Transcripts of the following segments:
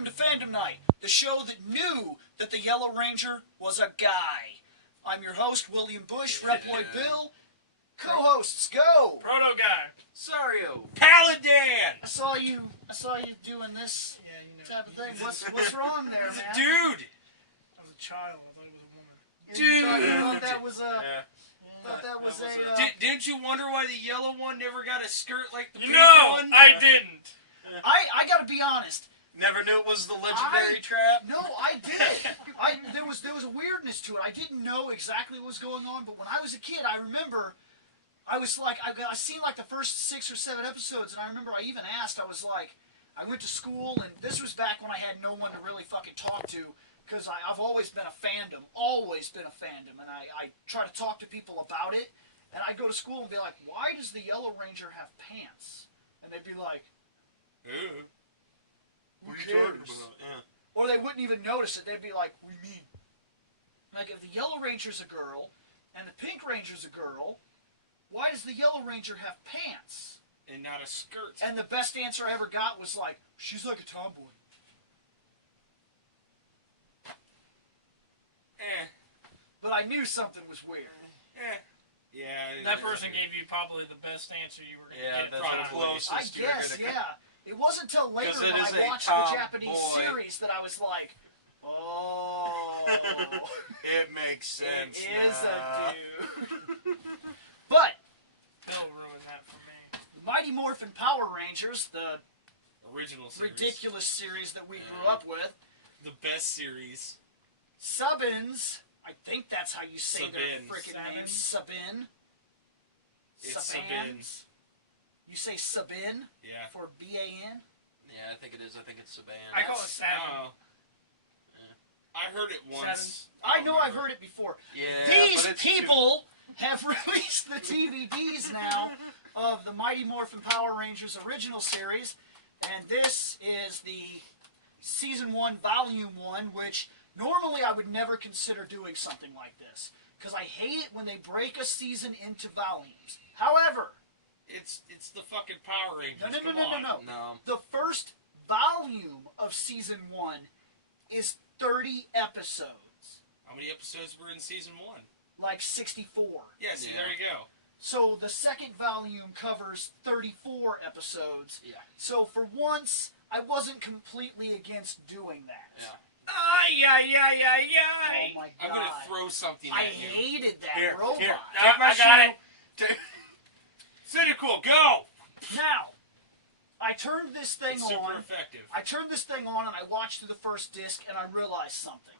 welcome to Fandom Night, the show that knew that the Yellow Ranger was a guy. I'm your host, William Bush, Reploid Bill. Co-hosts, go! Proto Guy. Sario. Paladin! I saw you doing this type of thing. What's wrong there, man? Dude! I was a child. I thought it was a woman. Dude! You thought that was a... Didn't you wonder why the yellow one never got a skirt like the pink No, one? I didn't. I gotta be honest. Never knew it was the legendary trap? No, I did. There was a weirdness to it. I didn't know exactly what was going on, but when I was a kid, I remember... I was like, I seen like the first 6 or 7 episodes, and I remember I even asked, I was like, I went to school, and this was back when I had no one to really fucking talk to, because I've always been a fandom, and I try to talk to people about it, and I'd go to school and be like, why does the Yellow Ranger have pants? And they'd be like, who cares? Yeah. Or they wouldn't even notice it, they'd be like, what do you mean? Like, if the Yellow Ranger's a girl, and the Pink Ranger's a girl, why does the Yellow Ranger have pants? And not a skirt. And the best answer I ever got was like, she's like a tomboy. But I knew something was weird. Yeah. That person gave you probably the best answer you were going to get. That's probably. close. I guess, yeah. It wasn't until later when I watched a the Japanese series that I was like, oh. It makes sense. It is a dude. But Bill ruined that for me. the Mighty Morphin Power Rangers, the Original series. ridiculous series that we grew up with, The best series. Subbins, I think that's how you say their Sabins. freaking names. Sabin. It's Sabans. You say Sabin Yeah. for B-A-N? Yeah, I think it is. I think it's Saban. I call it Sabin. Oh. I heard it once. I know I've heard it before. Yeah, These but it's people have released the DVDs now of the Mighty Morphin Power Rangers original series, and this is the Season 1, Volume 1, which normally I would never consider doing something like this, because I hate it when they break a season into volumes. However... It's the fucking Power Rangers. No. The first volume of Season 1 is 30 episodes. How many episodes were in Season 1? Like 64. Yeah, see, there you go. So the second volume covers 34 episodes. Yeah. So for once, I wasn't completely against doing that. Yeah. Oh my god. I'm going to throw something I at you. hated that Here, robot. here. I got it. Cynical, go! Now, I turned this thing It's on. super effective. I turned this thing on and I watched through the first disc and I realized something.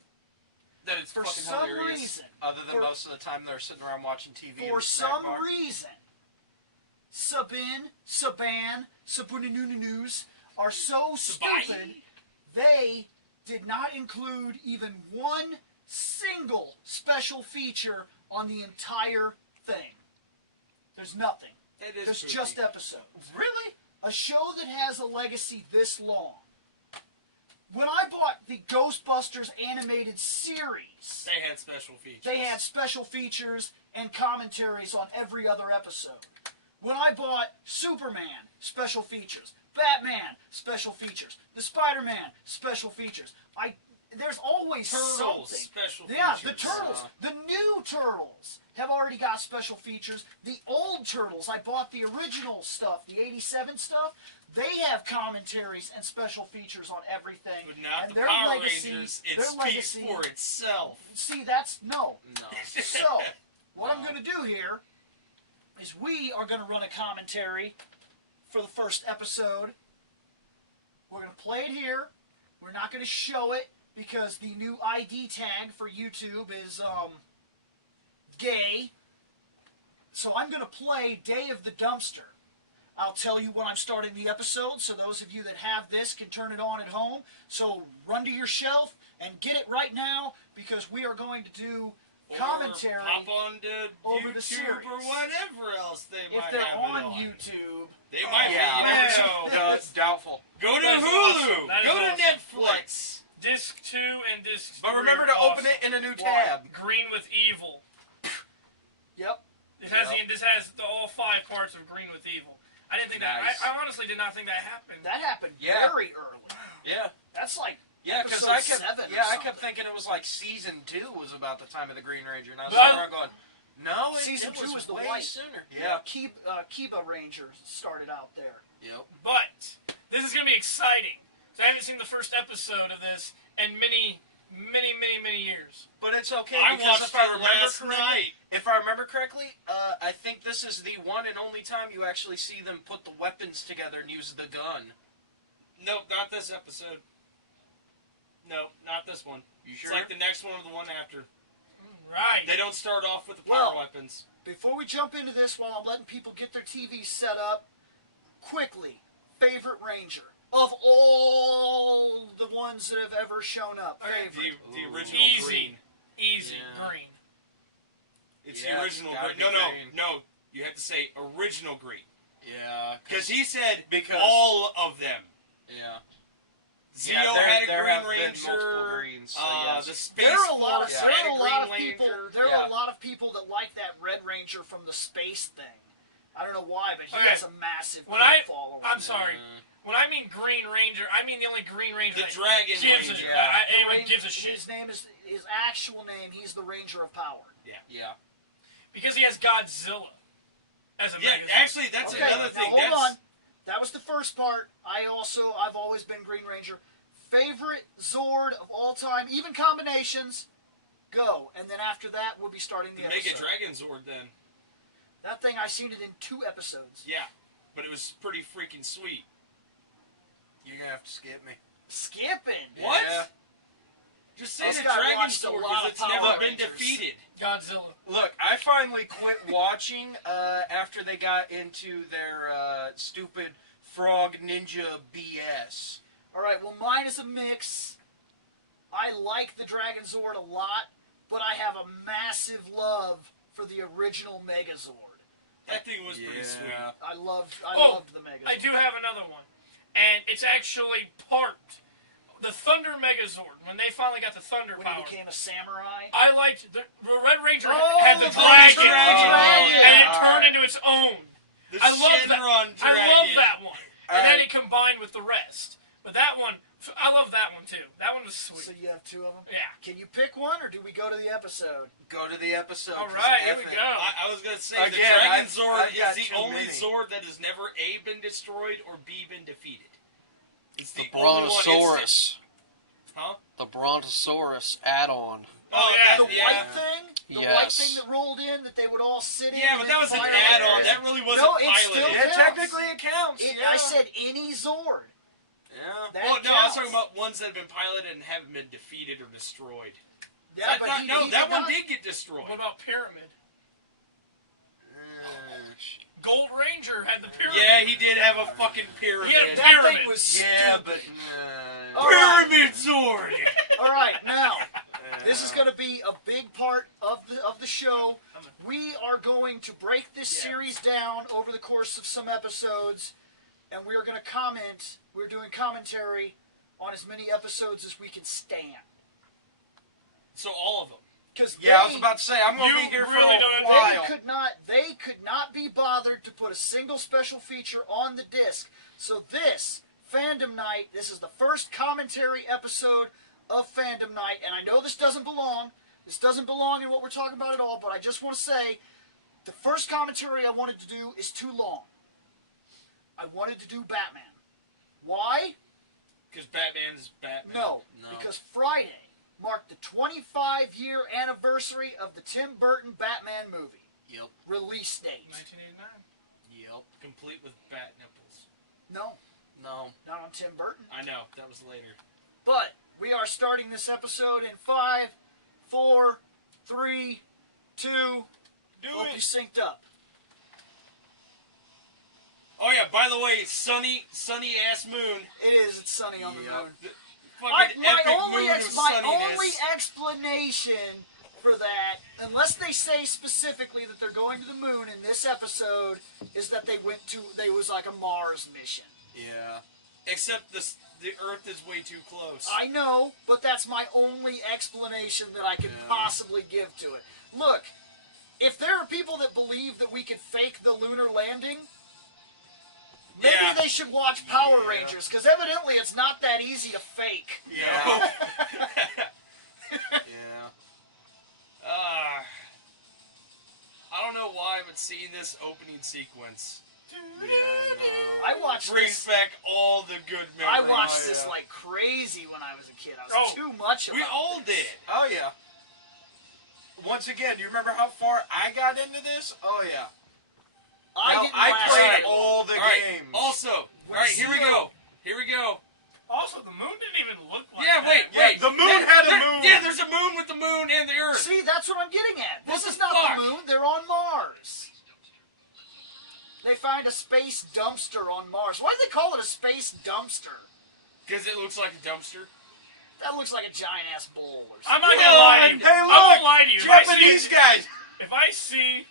That it's For fucking some hilarious. reason, Other than most of the time they're sitting around watching TV. For some reason, Sabin, Saban, Sabunanunus are so stupid, they did not include even one single special feature on the entire thing. There's nothing. There's just episodes. Really? A show that has a legacy this long. When I bought the Ghostbusters animated series, They had special features. they had special features and commentaries on every other episode. When I bought Superman, special features. Batman, special features. The Spider-Man, special features. There's always Turtles, something. special Yeah, features. the Turtles. The new Turtles have already got special features. The old Turtles, I bought the original stuff, the 87 stuff. They have commentaries and special features on everything. But not and the their Power legacy, Rangers. their It speaks legacy, for itself. See, that's no. No. So, what I'm going to do here is we are going to run a commentary for the first episode. We're going to play it here. We're not going to show it because the new ID tag for YouTube is gay. So I'm going to play Day of the Dumpster. I'll tell you when I'm starting the episode, so those of you that have this can turn it on at home. So run to your shelf and get it right now because we are going to do commentary or pop on to over YouTube the series. or whatever else they If might they're have on it on. YouTube. They might Yeah, be. You never know. doubtful. Go to That's Hulu. awesome. That is Go to awesome. Netflix. Disc 2 and Disc 3. But remember to are open it in a new Why? tab. Green with Evil. Yep. This has all 5 parts of Green with Evil. I didn't think Nice. that. I honestly did not think that happened. That happened Yeah. very early. Yeah. That's like kept, 7 or yeah, I something. kept thinking it was like season 2 was about the time of the Green Ranger, and I was But- sitting around going, no, Season it 2 was the way white. sooner. Yeah. Kiba Ranger started out there. Yep. But this is going to be exciting. So I haven't seen the first episode of this in many years. But it's okay I because watched if I it remember last correctly, night. if I remember correctly, I think this is the one and only time you actually see them put the weapons together and use the gun. Nope, not this episode. No, not this one. You It's sure? like the next one or the one after. Right. They don't start off with the power Well- weapons. Before we jump into this, while I'm letting people get their TVs set up, quickly, favorite Ranger of all the ones that have ever shown up. Okay, Favorite. The Ooh. original Easy. green. Easy. Yeah. Green. It's Yeah, the it's original gotta green. be green. No. You have to say original green. Yeah. Because he said Because- all of them. Yeah. Zeo Yeah, there- had a there Green have been Ranger. multiple greens, so yes. The Space There are a lot of Force there had are a a Green lot of people. Ranger. There Yeah. are a lot of people that like that Red Ranger from the space thing. I don't know why, but he Okay. has a massive When cult I- following. I'm sorry. When I mean Green Ranger, I mean the only Green Ranger The that Dragon gives Ranger. A, Yeah. anyone gives a shit. His name is his actual name. He's the Ranger of Power. Yeah. Because he has Godzilla as a Yeah, magazine. actually, that's Okay, another now thing. hold That's, on. That was the first part. I've always been Green Ranger. Favorite Zord of all time, even combinations. Go, and then after that we'll be starting the the Mega episode. Dragon Zord then. That thing I seen it in 2 episodes. Yeah, but it was pretty freaking sweet. You're gonna have to skip me. Skipping. What? Yeah. Just say This the guy Dragon watched a Zord lot because of it's Power never been Rangers. defeated. Godzilla. Look, I finally quit watching after they got into their stupid frog ninja BS. All right. Well, mine is a mix. I like the Dragon Zord a lot, but I have a massive love for the original Megazord. That thing was pretty sweet. I loved Oh, the Megazord. I do have another one. And it's actually part. The Thunder Megazord. When they finally got the Thunder when power. he became a samurai. I liked the Red Ranger Oh, had the the dragon, dragon. and it All turned right. into its own. The I love that. Shenron Dragon. I love that one. All And then right. it combined with the rest. But that one, I love that one too. That one was sweet. So you have 2 of them. Yeah. Can you pick one, or do we go to the episode? Go to the episode. All 'cause right, here F we it. go. I was gonna say the Again, Dragon I've Zord got is the too only many. Zord that has never A been destroyed or B been defeated. It's The the only one instant. Brontosaurus. Huh? The Brontosaurus add-on. Oh, yeah, The yeah. white thing? The white Yes. thing that rolled in that they would all sit in? Yeah, and but then that was an fire add-on. around? That really wasn't No, it's piloted. still- Yeah, counts. technically it counts. I said any Zord. Yeah. That Well, no, I was counts. talking about ones that have been piloted and haven't been defeated or destroyed. Yeah, I but thought, he, no, he that did one not. did get destroyed. What about Pyramid? Gold Ranger had the Pyramid. Yeah, he did have a fucking pyramid. Yeah, That Pyramid. thing was Yeah, stupid. but All right. Pyramid Zord! All right, now this is going to be a big part of the show. We are going to break this series down over the course of some episodes, and we are going to comment. We're doing commentary on as many episodes as we can stand. So all of them. Because I was about to say I'm gonna You be here for really a don't while. they could not be bothered to put a single special feature on the disc. So this Fandom Night, this is the first commentary episode of Fandom Night, and I know this doesn't belong. This doesn't belong in what we're talking about at all, but I just want to say the first commentary I wanted to do is too long. I wanted to do Batman. Why? Because Batman is Batman. No, No. because Friday marked the 25-year anniversary of the Tim Burton Batman movie Yep. release date. 1989. Yep. Complete with bat nipples. No, No. not on Tim Burton. I know, that was later. But we are starting this episode in 5, 4, 3, 2. Do Hope you synced up. Oh yeah, by the way, sunny ass moon. It is. It's sunny on the Yep. moon. Fucking My epic only moon of my sunniness. only explanation for that, unless they say specifically that they're going to the moon in this episode, is that they was like a Mars mission. Yeah. Except the Earth is way too close. I know, but that's my only explanation that I could Yeah. possibly give to it. Look, if there are people that believe that we could fake the lunar landing, Maybe Yeah. they should watch Power Rangers, because evidently it's not that easy to fake. Yeah. Yeah. I don't know why, but seeing this opening sequence I watched brings this. back all the good I memories. watched this like crazy when I was a kid. I was Oh, too much about We all this. did. Oh, yeah. Once again, do you remember how far I got into this? Oh, yeah. Now, Didn't I last played very long. all the All right. games. Also, all right, here we go. Here we go. Also, the moon didn't even look like Yeah, that. wait. the moon had a moon. Yeah, there's a moon with the moon and the Earth. See, that's what I'm getting at. What This the is not fuck? the moon. They're on Mars. They find a space dumpster on Mars. Why do they call it a space dumpster? Because it looks like a dumpster. That looks like a giant-ass bowl or I'm something. not gonna lie to you. Hey, I look, won't lie to you. Japanese guys. If I see,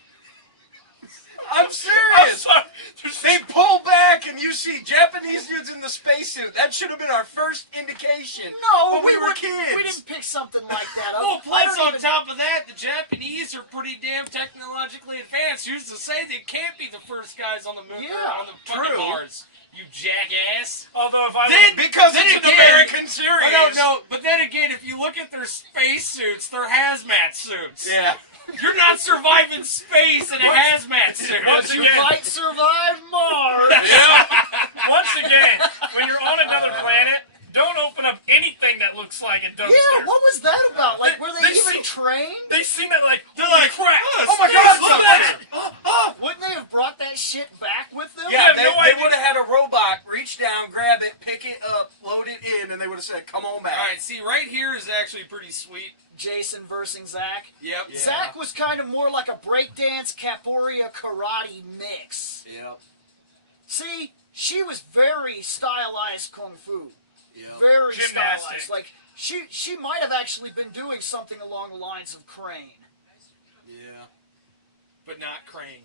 I'm I'm serious. sorry. There's They pull back and you see Japanese dudes in the spacesuit. That should have been our first indication. No, when we were wouldn't- kids. We didn't pick something like that up. Oh, I plus don't on even- top of that, the Japanese are pretty damn technologically advanced. Who's to say they can't be the first guys on the moon or Yeah, on the fucking true. Mars? You jackass. although if I Then- Because Then it's an again- American series. No. But then again, if you look at their space suits, they're hazmat suits. Yeah. You're not surviving space in a hazmat suit. Once You again, might survive Mars. once again, when you're on another planet, don't open up anything that looks like a dumpster. Yeah, what was that about? Like, were they They even see- trained? They seen that like They're like, crap. Oh my space, God, look look at that. Wouldn't they have brought that shit back with them? Yeah, have they, no they idea. would have had a robot reach down, grab it, pick it up, load it in, and they would have said, "Come on back." All right, see, right here is actually pretty sweet. Jason versus Zach. Yep. Yeah. Zach was kind of more like a breakdance, capoeira, karate mix. Yep. See, she was very stylized kung fu. Yep. Very Gymnastics. stylized. Like, she might have actually been doing something along the lines of Crane. Yeah. But not Krang.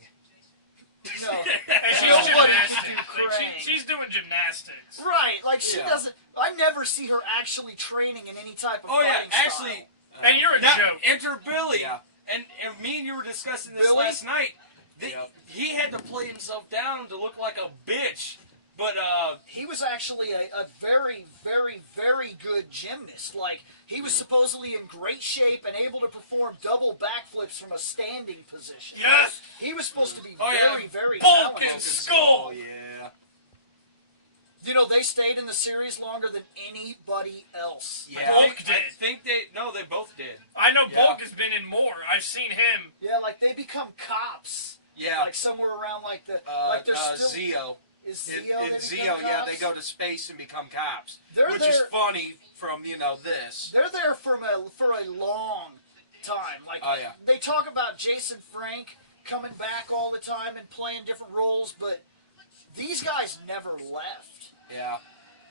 No. And she's Nobody gymnastics. can do Like, Crane. she's doing gymnastics. Right, like she Yeah. doesn't. I never see her actually training in any type of Oh yeah, fighting style. actually, And you're a now, joke. enter Billy. Yeah. And me and you were discussing this Billy? last night. Yep. He had to play himself down to look like a bitch. But He was actually a very, very, very good gymnast. Like, he was supposedly in great shape and able to perform double backflips from a standing position. Yes. He was supposed to be Oh, yeah. very, very Bulk talented. and skull. Oh yeah. You know, they stayed in the series longer than anybody else. Yeah. I Bulk think did. they both did. I know Yeah. Bulk has been in more. I've seen him. Yeah, like they become cops. Yeah. Like somewhere around like the like they're still Zeo. is In Zeo. they Zeo, become yeah, cops? they go to space and become cops, They're which is there- funny from this. They're there for a long time. Like Oh, yeah. they talk about Jason Frank coming back all the time and playing different roles, but these guys never left. Yeah.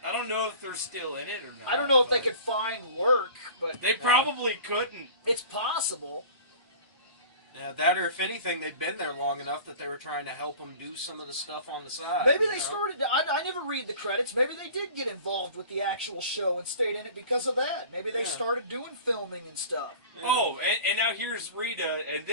I don't know if they're still in it or not. I don't know if they but could find work, but They probably couldn't. it's possible. Yeah, that or if anything, they'd been there long enough that they were trying to help them do some of the stuff on the side. Maybe you they know? started. I never read the credits. Maybe they did get involved with the actual show and stayed in it because of that. Maybe they Yeah. started doing filming and stuff. Oh, and now here's Rita, and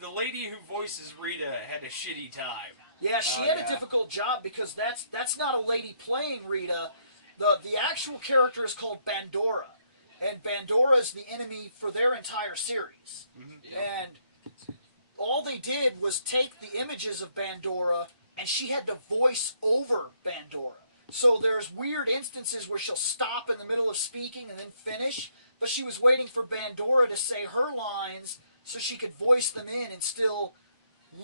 the lady who voices Rita had a shitty time. Yeah, she Oh, had yeah. a difficult job because that's not a lady playing Rita. The actual character is called Bandora, and Bandora is the enemy for their entire series. Yeah. And all they did was take the images of Bandora, and she had to voice over Bandora. So there's weird instances where she'll stop in the middle of speaking and then finish, but she was waiting for Bandora to say her lines so she could voice them in and still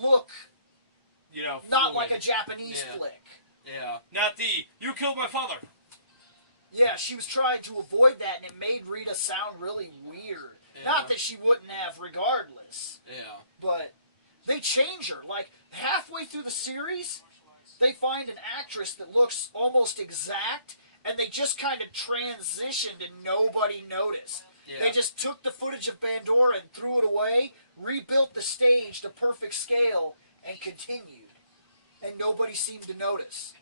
look You know, not fluid. like a Japanese Yeah. flick. Yeah. Not the "you killed my father." Yeah, she was trying to avoid that, and it made Rita sound really weird. Yeah. Not that she wouldn't have regardless, Yeah. but they change her. Like, halfway through the series, they find an actress that looks almost exact, and they just kind of transitioned and nobody noticed. Yeah. They just took the footage of Bandora and threw it away, rebuilt the stage to perfect scale, and continued. And nobody seemed to notice.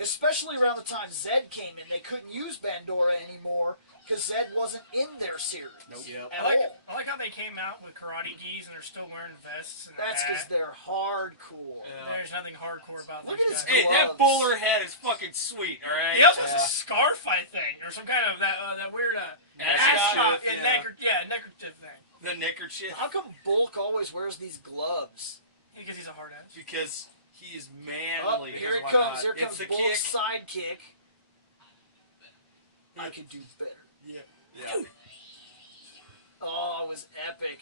especially around the time Zed came in. They couldn't use Bandora anymore because Zed wasn't in their series Yep. at I like, all. I like how they came out with karate gis and they're still wearing vests. And That's because that. they're hardcore. There's nothing hardcore about Look this at his guy. Hey, that gloves. bowler hat is fucking sweet, alright? He also has a scarf, I think, or some kind of that weird Ascot, neckerchief thing. The neckerchief. How come Bulk always wears these gloves? Because he's a hard ass. Because he is Oh, manly. here it why comes. not? Here comes It's the Bulk's kick. sidekick. I could do better. Yeah. Oh, it was epic.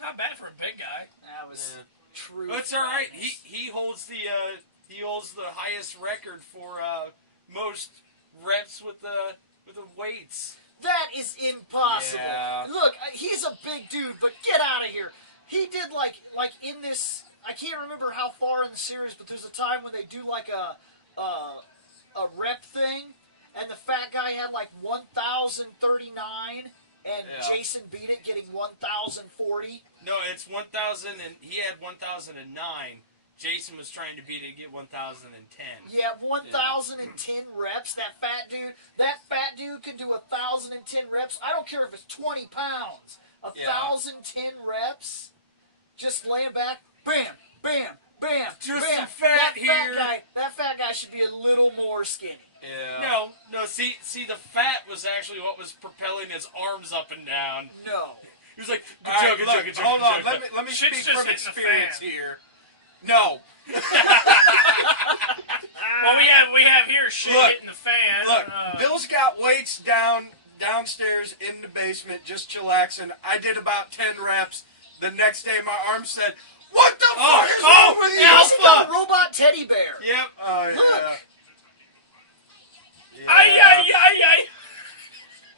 Not bad for a big guy. That was true. But it's alright. madness. He holds the highest record for most reps with the weights. That is impossible. Yeah. Look, he's a big dude, but get out of here. He did like in this. I can't remember how far in the series, but there's a time when they do like a rep thing, and the fat guy had like 1,039, and Jason beat it, getting 1,040. No, it's 1,000, and he had 1,009. Jason was trying to beat it to get 1,010. Yeah, 1,010 reps. That fat dude can do 1,010 reps. I don't care if it's 20 pounds. 1,010 reps. Just laying back, bam, bam, bam, Just bam. some fat here. That fat guy should be a little more skinny. Yeah. No. See, the fat was actually what was propelling his arms up and down. No. He was like, All right, good look, joke. hold on. Let me Shit's speak just from hitting the experience fan. here. No. Well, we have here shit Look, hitting the fan. Look, Bill's got weights downstairs in the basement, just chillaxing. I did about 10 reps. The next day, my arm said, "What the fuck is wrong with you?" He's got a robot teddy bear. Yep. Oh yeah. Look. Yeah. Ay.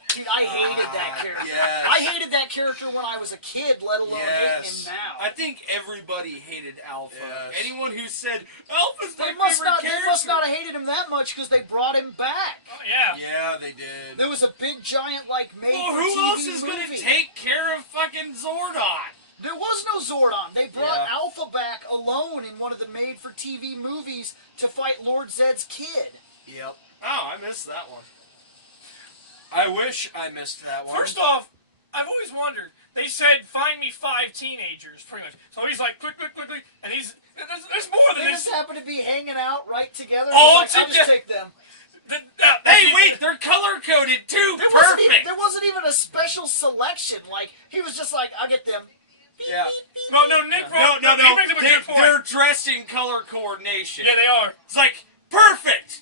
See, I hated that character. yes. I hated that character when I was a kid, let alone hating Yes. him now. I think everybody hated Alpha. Yes. Anyone who said Alpha's my They must favorite not. character. They must not have hated him that much because they brought him back. Oh, yeah. Yeah, they did. There was a big giant like made Well, for who TV else is movie. going to take care of fucking Zordon? There was no Zordon. They brought Yeah. Alpha back alone in one of the made-for-TV movies to fight Lord Zed's kid. Yep. Oh, I missed that one. I wish I missed that one. First off, I've always wondered. They said, "Find me 5 teenagers," pretty much. So he's like, "Quick," and there's more than They this. just happen to be hanging out right together. Oh, He's like, I'll just together. take them. Hey, wait, they're color coded too. Perfect. There wasn't even a special selection. Like he was just like, I'll get them. Yeah. No, Nick. No. He brings up a good point. They're dressed in color coordination. Yeah, they are. It's like perfect.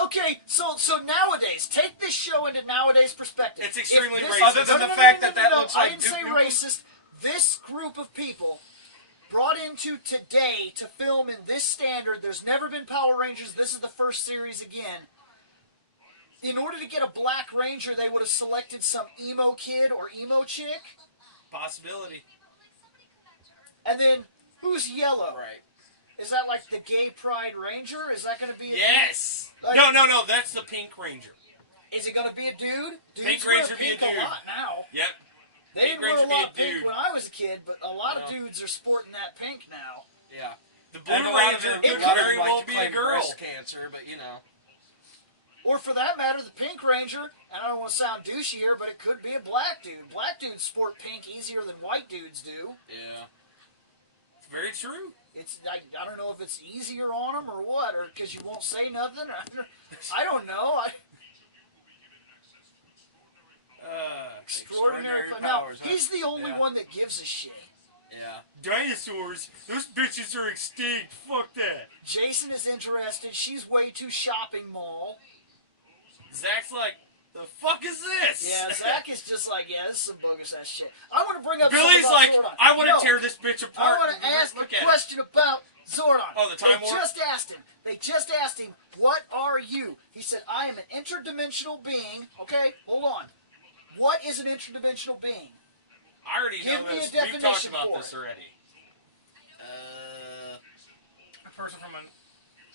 Okay, so nowadays, take this show into nowadays perspective. It's extremely If this- racist. Other than the fact that looks I like didn't say Duke Nukem. racist. This group of people brought into today to film in this standard. There's never been Power Rangers. This is the first series again. In order to get a Black Ranger, they would have selected some emo kid or emo chick. Possibility. And then, who's yellow? Right. Is that like the Gay Pride Ranger? Is that going to be a Yes. Like- No. That's the Pink Ranger. Is it going to be a dude? Dudes Pink wear Ranger be a pink dude. a lot now. Yep. They Pink didn't wear a Ranger be lot a of pink dude. when I was a kid, but a lot of No. dudes are sporting that pink now. Yeah. The Blue And a lot of Ranger them- could a lot of very them well like to be a claim girl. breast cancer, but you know. Or for that matter, the Pink Ranger, and I don't want to sound douchey here, but it could be a black dude. Black dudes sport pink easier than white dudes do. Yeah. It's very true. It's I don't know if it's easier on them or what, or because you won't say nothing. I don't know. Extraordinary powers. Now, he's the only Yeah. one that gives a shit. Yeah. Dinosaurs. Those bitches are extinct. Fuck that. Jason is interested. She's way too shopping mall. Zach's like, the fuck is this? Yeah, Zach is just like, yeah, this is some bogus ass shit. I want to bring up Billy's something like, about Zordon. I want to No, tear this bitch apart. I want to ask Look the at it. question about Zordon. Oh, the Time They Warp? just asked him. They just asked him, what are you? He said, I am an interdimensional being. Okay, hold on. What is an interdimensional being? I already Give know me a this. We've talked definition about for this it. already. A person from an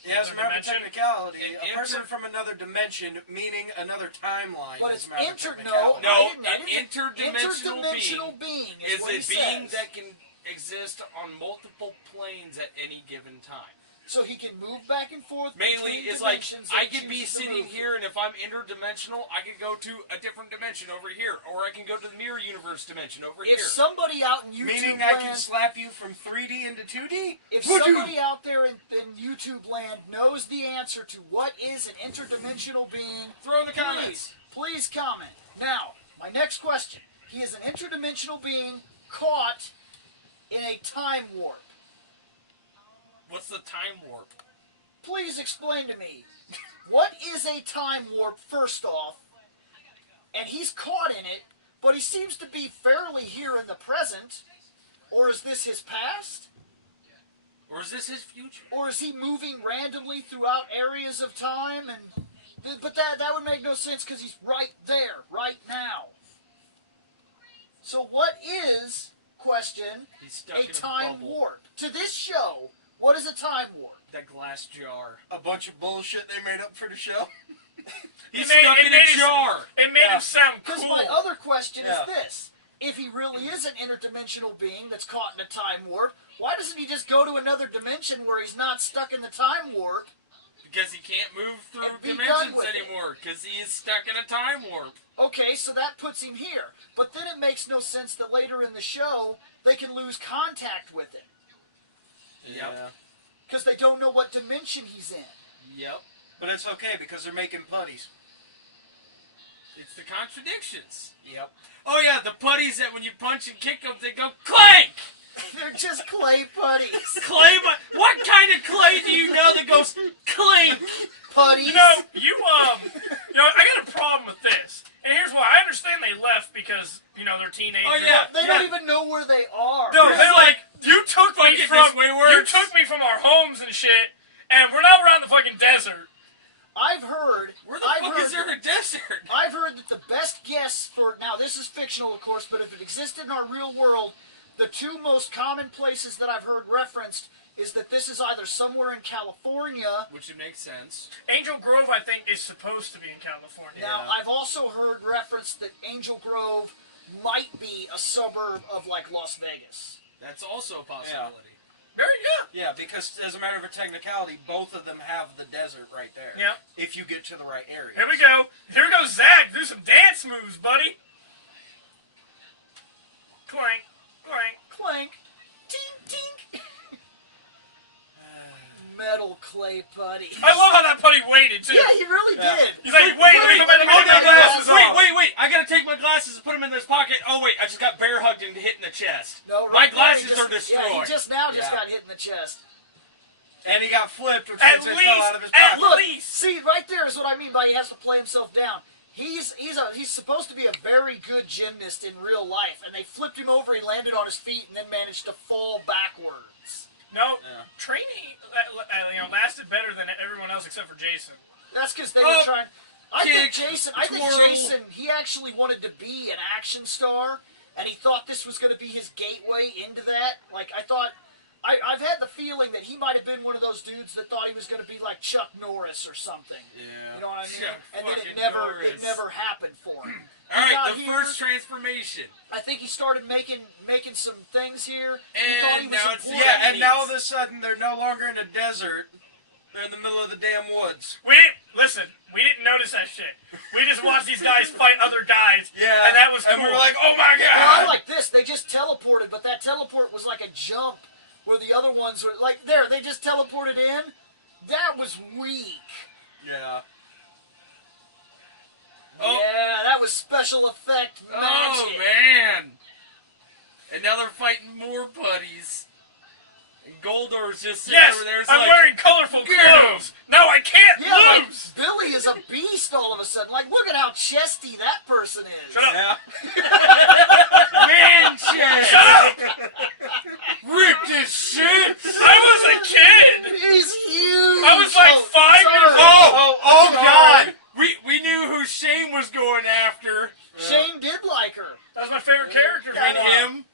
Yeah, as a matter of dimension? technicality, An a person from another dimension, meaning another timeline. But as it's a matter of no, technicality. No, I an didn't- interdimensional being is Is what he a being says. that can exist on multiple planes at any given time. So he can move back and forth. Mainly, between it's like dimensions I and could be choose to sitting move. here, and if I'm interdimensional, I could go to a different dimension over here, or I can go to the mirror universe dimension over If here. somebody out in YouTube Meaning land, I can slap you from 3D into 2D? if Would you? somebody out there in YouTube land knows the answer to what is an interdimensional being, Throw in the comments. please comment. Now, my next question. He is an interdimensional being caught in a time warp. What's the time warp? Please explain to me, what is a time warp, first off? And he's caught in it, but he seems to be fairly here in the present. Or is this his past? Or is this his future? Or is he moving randomly throughout areas of time? But that would make no sense because he's right there, right now. So what is, question, He's stuck in a time bubble. warp? To this show, what is a time warp? That glass jar. A bunch of bullshit they made up for the show? He's made- stuck it in made a his- jar. It made him sound cool. Because my other question Yeah. is this. If he really is an interdimensional being that's caught in a time warp, why doesn't he just go to another dimension where he's not stuck in the time warp? Because he can't move through And be done dimensions with it. anymore. Because he is stuck in a time warp. Okay, so that puts him here. But then it makes no sense that later in the show, they can lose contact with him. Yep. Because they don't know what dimension he's in. Yep. But it's okay because they're making putties. It's the contradictions. Yep. Oh yeah, the putties that when you punch and kick them, they go clank! They're just clay putties. Clay, what kind of clay do you know that goes clink? Putties. I got a problem with this. And here's why. I understand they left because, they're teenagers. Oh yeah, They don't even know where they are. No, It's they're like, you took me fucking from this way works. you took me from our homes and shit, and we're now around the fucking desert. I've heard. where the I've fuck heard is there a desert? I've heard that the best guess for, now this is fictional of course, but if it existed in our real world, the two most common places that I've heard referenced is that this is either somewhere in California. Which would make sense. Angel Grove, I think, is supposed to be in California. Now, I've also heard reference that Angel Grove might be a suburb of like Las Vegas. That's also a possibility. Very good. Yeah, because as a matter of technicality, both of them have the desert right there. Yeah. If you get to the right area. Here we go. Here goes Zach. Do some dance moves, buddy. Clank, clank. Clank. Tink, tink. Metal clay putty. I love how that putty waited, too. Yeah, he really did. He's like, wait, let me put my glasses on. Wait! I gotta take my glasses and put them in this pocket. Oh wait, I just got bear hugged and hit in the chest. No, my right there, he glasses just- are destroyed. Yeah, he just now Yeah. got hit in the chest. And he got flipped, which At means it fell out of his least, at pocket. Look, least. see, right there is what I mean by he has to play himself down. He's supposed to be a very good gymnast in real life, and they flipped him over. He landed on his feet and then managed to fall backwards. No, Yeah. training lasted better than everyone else except for Jason. That's because they Oh, were trying. I think kick, Jason. twirl. He actually wanted to be an action star, and he thought this was going to be his gateway into that. Like I've had the feeling that he might have been one of those dudes that thought he was going to be like Chuck Norris or something. Yeah. You know what I mean? Chuck And then it fucking never Norris. happened for him. All He right, got the here. first transformation. I think he started making some things here. And he thought he was now it's- important. Yeah, and now all of a sudden they're no longer in a desert. They're in the middle of the damn woods. We didn't notice that shit. We just watched these guys fight other guys. Yeah. And that was cool. And we were like, oh my Well, I god! like this. They just teleported, but that teleport was like a jump, where the other ones were like there. They just teleported in. That was weak. Yeah. Oh. Yeah, that was special effect magic. Oh man! And now they're fighting more buddies. And Goldor's just sitting yes, over there. It's I'm like, wearing colorful clothes. No, I can't Yeah, like lose. Billy is a beast all of a sudden. Like, look at how chesty that person is. Shut up. Yeah. man chest! Shut up. Ripped as shit! I was a kid. He's huge. I was like 5 sorry. years old. Oh god! We knew who Shane was going after. Shane did like her. That was my favorite character. Yeah. And him.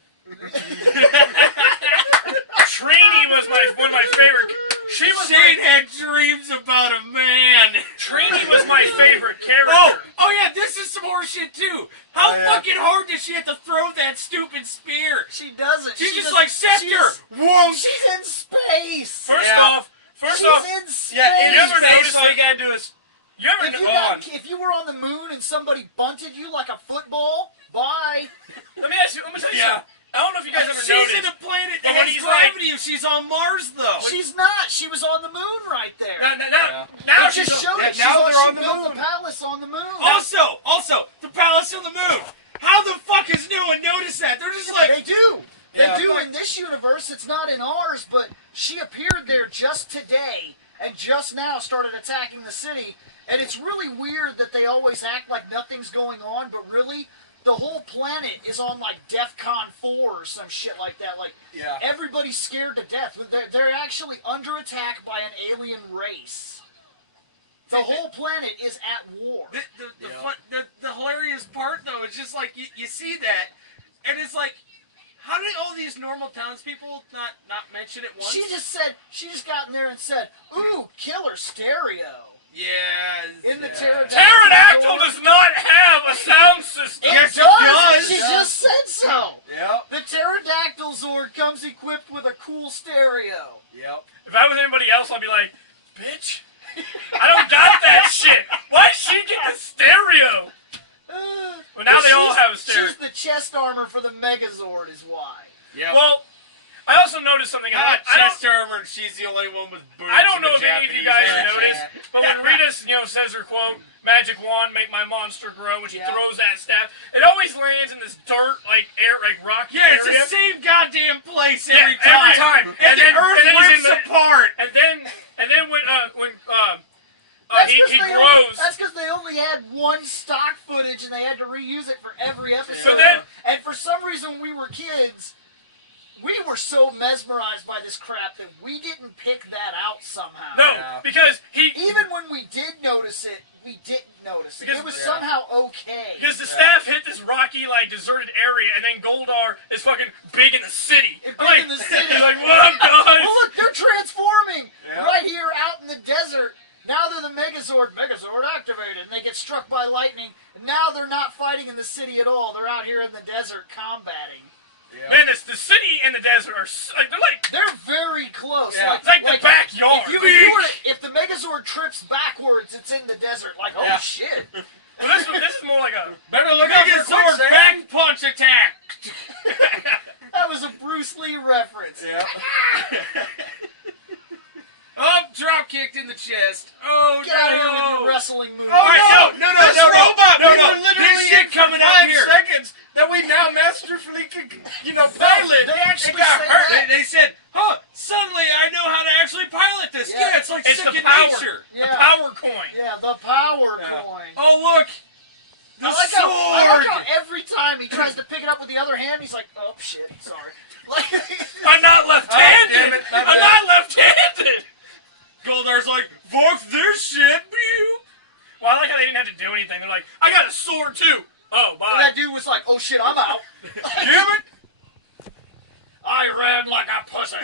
Trini was one of my favorite. She was Shane had dreams about a man. Trini was my favorite character. Oh yeah, this is some more shit too. How Oh, yeah. fucking hard does she have to throw that stupid spear? She doesn't. She's She just does- like Scepter. Whoa. She's in space. First Yeah. off, First She's off, insane. Yeah, in You ever space, notice all you that- gotta do is you ever If you were on the moon and somebody bunted you like a football, bye. let me tell you Yeah. something. I don't know if you guys ever she's noticed. in a planet But that when has he's like- gravity. If she's on Mars, though. She's not. She was on the moon right there. Now It she's just showed yeah, it. now She's they're on she the built moon. the palace on the moon. Also, the palace on the moon. How the fuck has no one noticed that? They're just like, They do. They Yeah. do in this universe. It's not in ours, but she appeared there just today and just now started attacking the city. And it's really weird that they always act like nothing's going on, but really, the whole planet is on like DEFCON 4 or some shit like that. Like, Yeah. everybody's scared to death. They're actually under attack by an alien race. The whole planet is at war. the hilarious part though is just like you see that, and it's like, how did all these normal townspeople not mention it once? She just got in there and said, "Ooh, killer stereo." Yeah. In the yeah. pterodactyl. Pterodactyl does not have a sound system. It Yes, it does. does. She It does. just said so. Yep. The pterodactyl Zord comes equipped with a cool stereo. Yep. If I was anybody else, I'd be like, bitch, I don't got that shit. Why'd she get the stereo? Well, now they all have a stereo. She's the chest armor for the Megazord, is why. Yep. Well, I also noticed something. I chest don't, armor, and she's the only one with boobs. I don't in know the if any of you Japanese guys version. noticed, but when Rita, says her quote, "Magic wand, make my monster grow," when she Yeah. throws that staff, it always lands in this dirt, like rocky Yeah, it's area. the same goddamn place Yeah, every time. every time. And, then the earth and then he's rips in the, apart. And then when That's he 'cause they grows. That's because they only had one stock footage and they had to reuse it for every episode. So then- and for some reason, when we were kids, we were so mesmerized by this crap that we didn't pick that out somehow. No, Yeah. because Even when we did notice it, we didn't notice it. Because- It was Yeah. somehow okay. Because the staff hit this rocky, deserted area, and then Goldar is fucking big in the city. Big I'm like, in the city. like, what up, guys? Well, look, they're transforming Yeah. right here out in the desert. Now they're the Megazord. Megazord activated, and they get struck by lightning. And now they're not fighting in the city at all. They're out here in the desert combating. Man, the city and the desert are they're like They're very close. Yeah. it's like the backyard. If the Megazord trips backwards, it's in the desert. Like, oh Yeah. shit. Well, this is more like a Better look out for Megazord quicksand. Back punch attack. That was a Bruce Lee reference. Yeah. Oh, drop kicked in the chest. Oh, Get no. out of here with your wrestling moves. Oh, all right, no. This robot, No, we no. were literally This shit in for coming up 5 here. seconds that we now masterfully could, pilot. They actually got say hurt. that. They said, suddenly I know how to actually pilot this. Yeah. Yeah, it's like it's second the power, nature. the Yeah. power coin. Yeah, the power Yeah. coin. Oh, look. The I like sword. how every time he tries to pick it up with the other hand, he's like, oh shit, sorry. Like, I'm not left-handed. damn it, my I'm bad. not left-handed. Goldar's like, fuck this shit, pew. Well, I like how they didn't have to do anything. They're like, I got a sword too. Oh, bye. that dude was like, oh shit, I'm out. Damn it. I ran like a pussy.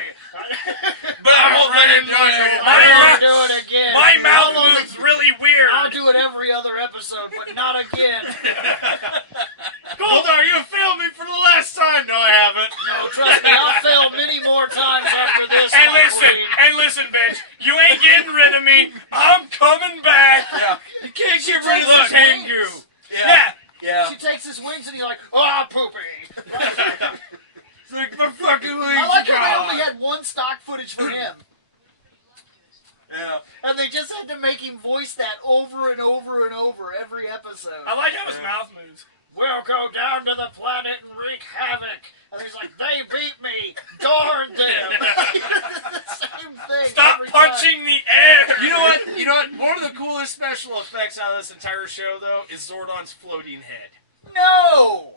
But I won't let him do it I won't do it again. My mouth I'll only- moves really weird. I'll do it every other episode, but not again. Goldar, you failed me for the last time. No, I haven't. No, trust me, I'll fail many more times after this. And my listen, queen. bitch. You ain't getting rid of me. I'm coming back. Yeah. You can't get rid of takes the his Tengu. wings. Yeah. Yeah. She takes his wings and he's like, oh, poopy. It's like my fucking wings. I like how they gone. only had one stock footage for him. Yeah. And they just had to make him voice that over and over and over every episode. I like how his mouth moves. We'll go down to the planet and wreak havoc. And he's like, they beat me. Darn them. The same thing. Stop every time. punching the air. You know what? You know what? One of the coolest special effects out of this entire show, though, is Zordon's floating head. No.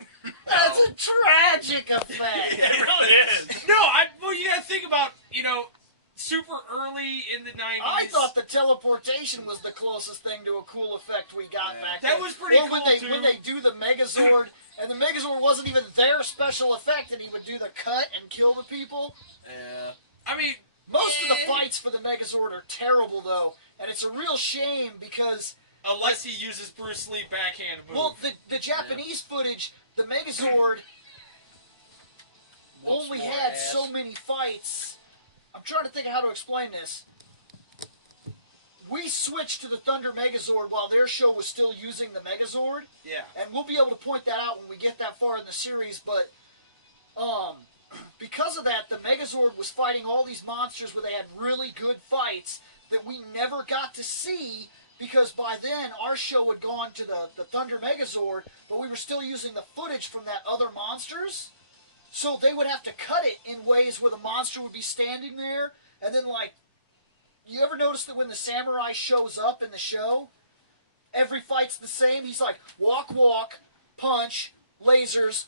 That's a tragic effect. It really is. No, well, you gotta think about, super early in the 90s. I thought the teleportation was the closest thing to a cool effect we got back then. That was pretty Or when cool, they, too. when they do the Megazord, and the Megazord wasn't even their special effect, and he would do the cut and kill the people. Yeah. I mean, Most of the fights for the Megazord are terrible, though, and it's a real shame because, unless he uses Bruce Lee backhand move. well, the Japanese footage, the Megazord only had so many fights. I'm trying to think of how to explain this. we switched to the Thunder Megazord while their show was still using the Megazord. Yeah. And we'll be able to point that out when we get that far in the series, but because of that, the Megazord was fighting all these monsters where they had really good fights that we never got to see because by then our show had gone to the Thunder Megazord, but we were still using the footage from that other monsters. So they would have to cut it in ways where the monster would be standing there, and then like, you ever notice that when the samurai shows up in the show, every fight's the same? He's like, walk, walk, punch, lasers,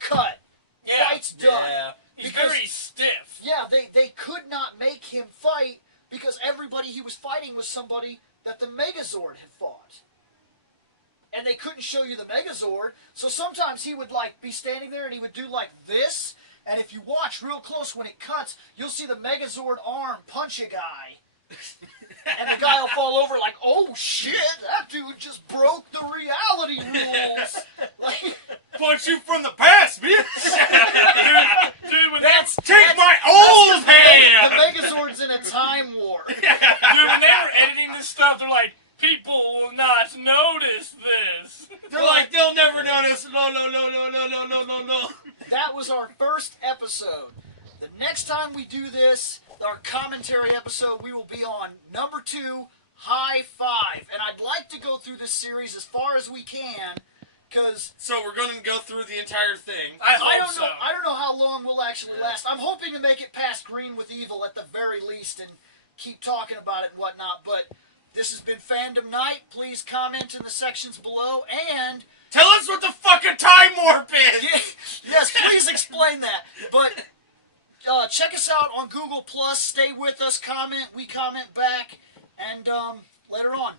cut. Yeah. Fight's done. Yeah. He's Because- very stiff. Yeah, they could not make him fight because everybody he was fighting was somebody that the Megazord had fought. And they couldn't show you the Megazord, so sometimes he would like be standing there and he would do like this, and if you watch real close when it cuts, you'll see the Megazord arm punch a guy. And the guy will fall over like, oh shit, that dude just broke the reality rules. Like, Punch you from the past, bitch! Dude, when Take my old hand! the Megazord's in a time warp. dude, when they were editing this stuff, they're like, people will not notice this. They're like, they'll never notice. No. That was our first episode. The next time we do this, our commentary episode, we will be on number 2, High Five. And I'd like to go through this series as far as we can, because So we're going to go through the entire thing. I hope I don't know how long we'll actually last. I'm hoping to make it past Green with Evil at the very least and keep talking about it and whatnot. But this has been Fandom Night. Please comment in the sections below. And Tell us what the fucking time warp is! yes, please explain that. But check us out on Google+. Stay with us. Comment. We comment back. And later on.